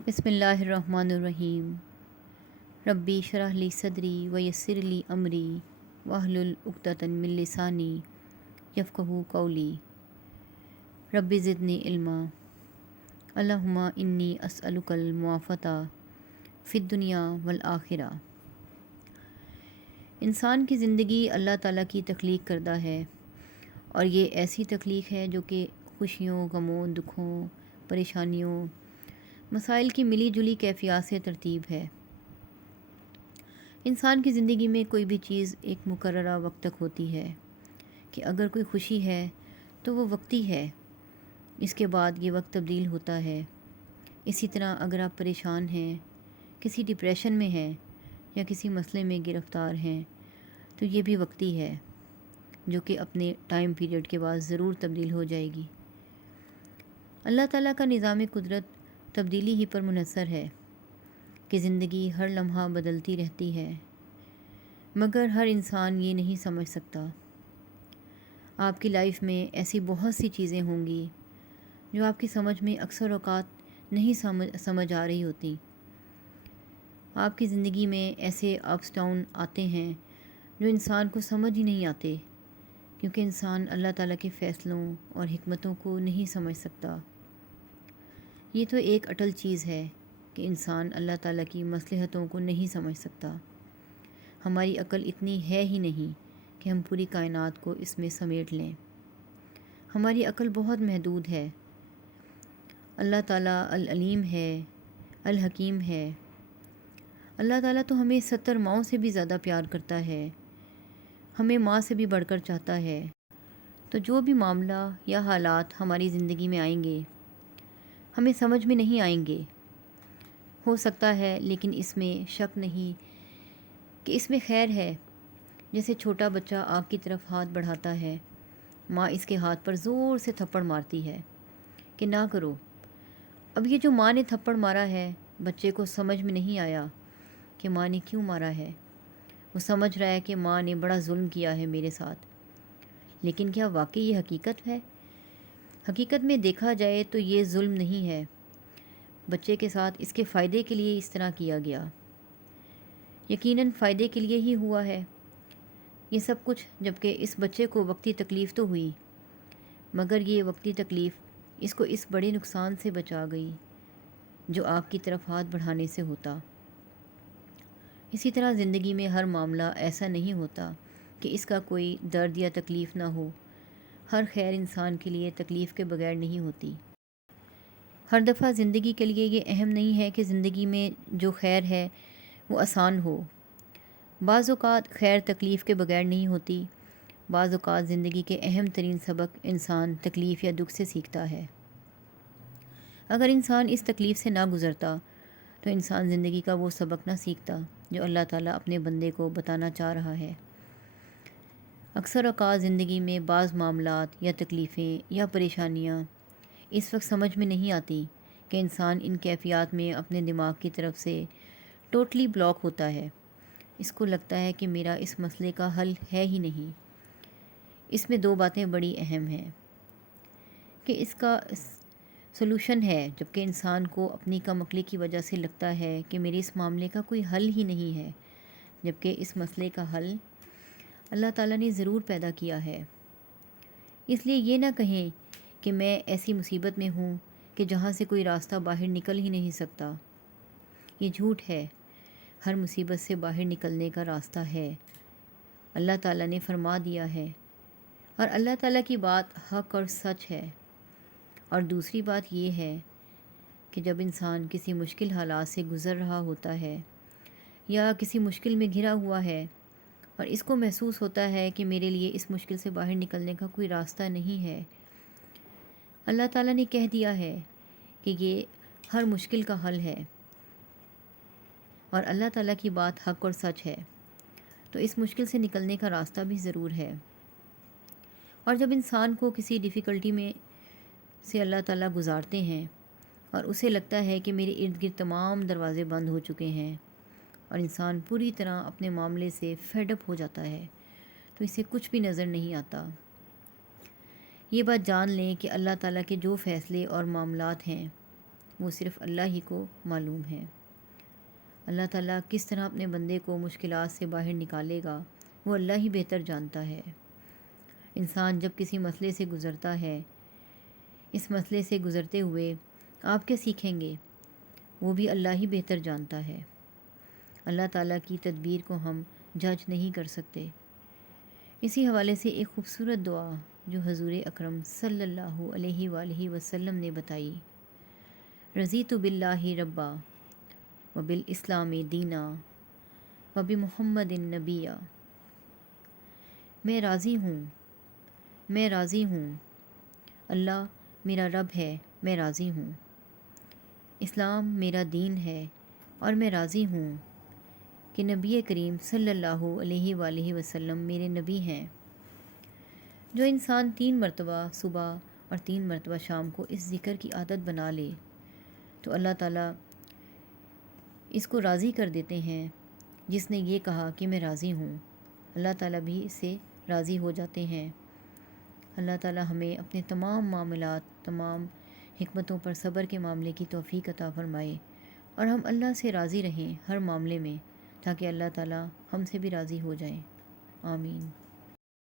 بسم اللہ الرحمن الرحیم۔ ربی اشرح لی صدری ویسر لی امری واحلل عقدۃ من لسانی یفقہوا قولی۔ ربی زدنی علما۔ اللہم انی اسألک المعافاۃ فی الدنیا والآخرہ۔ انسان کی زندگی اللہ تعالیٰ کی تخلیق کردہ ہے، اور یہ ایسی تخلیق ہے جو کہ خوشیوں، غموں، دکھوں، پریشانیوں، مسائل کی ملی جلی کیفیات سے ترتیب ہے۔ انسان کی زندگی میں کوئی بھی چیز ایک مقررہ وقت تک ہوتی ہے کہ اگر کوئی خوشی ہے تو وہ وقتی ہے، اس کے بعد یہ وقت تبدیل ہوتا ہے۔ اسی طرح اگر آپ پریشان ہیں، کسی ڈپریشن میں ہیں یا کسی مسئلے میں گرفتار ہیں تو یہ بھی وقتی ہے، جو کہ اپنے ٹائم پیریڈ کے بعد ضرور تبدیل ہو جائے گی۔ اللہ تعالیٰ کا نظام قدرت تبدیلی ہی پر منحصر ہے کہ زندگی ہر لمحہ بدلتی رہتی ہے، مگر ہر انسان یہ نہیں سمجھ سکتا۔ آپ کی لائف میں ایسی بہت سی چیزیں ہوں گی جو آپ کی سمجھ میں اکثر اوقات نہیں سمجھ آ رہی ہوتی۔ آپ کی زندگی میں ایسے اپس ڈاؤن آتے ہیں جو انسان کو سمجھ ہی نہیں آتے، کیونکہ انسان اللہ تعالیٰ کے فیصلوں اور حکمتوں کو نہیں سمجھ سکتا۔ یہ تو ایک اٹل چیز ہے کہ انسان اللہ تعالیٰ کی مصلحتوں کو نہیں سمجھ سکتا۔ ہماری عقل اتنی ہے ہی نہیں کہ ہم پوری کائنات کو اس میں سمیٹ لیں۔ ہماری عقل بہت محدود ہے۔ اللہ تعالیٰ العلیم ہے، الحکیم ہے۔ اللہ تعالیٰ تو ہمیں 70 ماؤں سے بھی زیادہ پیار کرتا ہے، ہمیں ماں سے بھی بڑھ کر چاہتا ہے۔ تو جو بھی معاملہ یا حالات ہماری زندگی میں آئیں گے، ہمیں سمجھ میں نہیں آئیں گے، ہو سکتا ہے، لیکن اس میں شک نہیں کہ اس میں خیر ہے۔ جیسے چھوٹا بچہ آگ کی طرف ہاتھ بڑھاتا ہے، ماں اس کے ہاتھ پر زور سے تھپڑ مارتی ہے کہ نہ کرو۔ اب یہ جو ماں نے تھپڑ مارا ہے، بچے کو سمجھ میں نہیں آیا کہ ماں نے کیوں مارا ہے۔ وہ سمجھ رہا ہے کہ ماں نے بڑا ظلم کیا ہے میرے ساتھ، لیکن کیا واقعی یہ حقیقت ہے؟ حقیقت میں دیکھا جائے تو یہ ظلم نہیں ہے، بچے کے ساتھ اس کے فائدے کے لیے اس طرح کیا گیا، یقیناً فائدے کے لیے ہی ہوا ہے یہ سب کچھ۔ جبکہ اس بچے کو وقتی تکلیف تو ہوئی، مگر یہ وقتی تکلیف اس کو اس بڑے نقصان سے بچا گئی جو آگ کی طرف ہاتھ بڑھانے سے ہوتا۔ اسی طرح زندگی میں ہر معاملہ ایسا نہیں ہوتا کہ اس کا کوئی درد یا تکلیف نہ ہو۔ ہر خیر انسان کے لیے تکلیف کے بغیر نہیں ہوتی۔ ہر دفعہ زندگی کے لیے یہ اہم نہیں ہے کہ زندگی میں جو خیر ہے وہ آسان ہو۔ بعض اوقات خیر تکلیف کے بغیر نہیں ہوتی۔ بعض اوقات زندگی کے اہم ترین سبق انسان تکلیف یا دکھ سے سیکھتا ہے۔ اگر انسان اس تکلیف سے نہ گزرتا تو انسان زندگی کا وہ سبق نہ سیکھتا جو اللہ تعالیٰ اپنے بندے کو بتانا چاہ رہا ہے۔ اکثر اوقات زندگی میں بعض معاملات یا تکلیفیں یا پریشانیاں اس وقت سمجھ میں نہیں آتی کہ انسان ان کیفیات میں اپنے دماغ کی طرف سے ٹوٹلی بلاک ہوتا ہے۔ اس کو لگتا ہے کہ میرا اس مسئلے کا حل ہے ہی نہیں۔ اس میں دو باتیں بڑی اہم ہیں کہ اس کا سلوشن ہے، جبکہ انسان کو اپنی کم عقلی کی وجہ سے لگتا ہے کہ میرے اس معاملے کا کوئی حل ہی نہیں ہے، جبکہ اس مسئلے کا حل اللہ تعالیٰ نے ضرور پیدا کیا ہے۔ اس لیے یہ نہ کہیں کہ میں ایسی مصیبت میں ہوں کہ جہاں سے کوئی راستہ باہر نکل ہی نہیں سکتا۔ یہ جھوٹ ہے۔ ہر مصیبت سے باہر نکلنے کا راستہ ہے، اللہ تعالیٰ نے فرما دیا ہے، اور اللہ تعالیٰ کی بات حق اور سچ ہے۔ اور دوسری بات یہ ہے کہ جب انسان کسی مشکل حالات سے گزر رہا ہوتا ہے یا کسی مشکل میں گھرا ہوا ہے اور اس کو محسوس ہوتا ہے کہ میرے لیے اس مشکل سے باہر نکلنے کا کوئی راستہ نہیں ہے، اللہ تعالیٰ نے کہہ دیا ہے کہ یہ ہر مشکل کا حل ہے، اور اللہ تعالیٰ کی بات حق اور سچ ہے، تو اس مشکل سے نکلنے کا راستہ بھی ضرور ہے۔ اور جب انسان کو کسی ڈیفیکلٹی میں سے اللہ تعالیٰ گزارتے ہیں اور اسے لگتا ہے کہ میرے ارد گرد تمام دروازے بند ہو چکے ہیں اور انسان پوری طرح اپنے معاملے سے فیڈ اپ ہو جاتا ہے، تو اسے کچھ بھی نظر نہیں آتا۔ یہ بات جان لیں کہ اللہ تعالیٰ کے جو فیصلے اور معاملات ہیں وہ صرف اللہ ہی کو معلوم ہے۔ اللہ تعالیٰ کس طرح اپنے بندے کو مشکلات سے باہر نکالے گا وہ اللہ ہی بہتر جانتا ہے۔ انسان جب کسی مسئلے سے گزرتا ہے، اس مسئلے سے گزرتے ہوئے آپ کیا سیکھیں گے وہ بھی اللہ ہی بہتر جانتا ہے۔ اللہ تعالیٰ کی تدبیر کو ہم جج نہیں کر سکتے۔ اسی حوالے سے ایک خوبصورت دعا جو حضور اکرم صلی اللہ علیہ وآلہ وسلم نے بتائی، رضیت باللہ ربا وبالاسلام دینا وبمحمد نبیا، میں راضی ہوں، میں راضی ہوں، اللہ میرا رب ہے، میں راضی ہوں، اسلام میرا دین ہے، اور میں راضی ہوں کہ نبی کریم صلی اللہ علیہ وآلہ وسلم میرے نبی ہیں۔ جو انسان 3 مرتبہ صبح اور 3 مرتبہ شام کو اس ذکر کی عادت بنا لے تو اللہ تعالیٰ اس کو راضی کر دیتے ہیں۔ جس نے یہ کہا کہ میں راضی ہوں، اللہ تعالیٰ بھی اس سے راضی ہو جاتے ہیں۔ اللہ تعالیٰ ہمیں اپنے تمام معاملات، تمام حکمتوں پر صبر کے معاملے کی توفیق عطا فرمائے، اور ہم اللہ سے راضی رہیں ہر معاملے میں، تاکہ اللہ تعالیٰ ہم سے بھی راضی ہو جائیں۔ آمین۔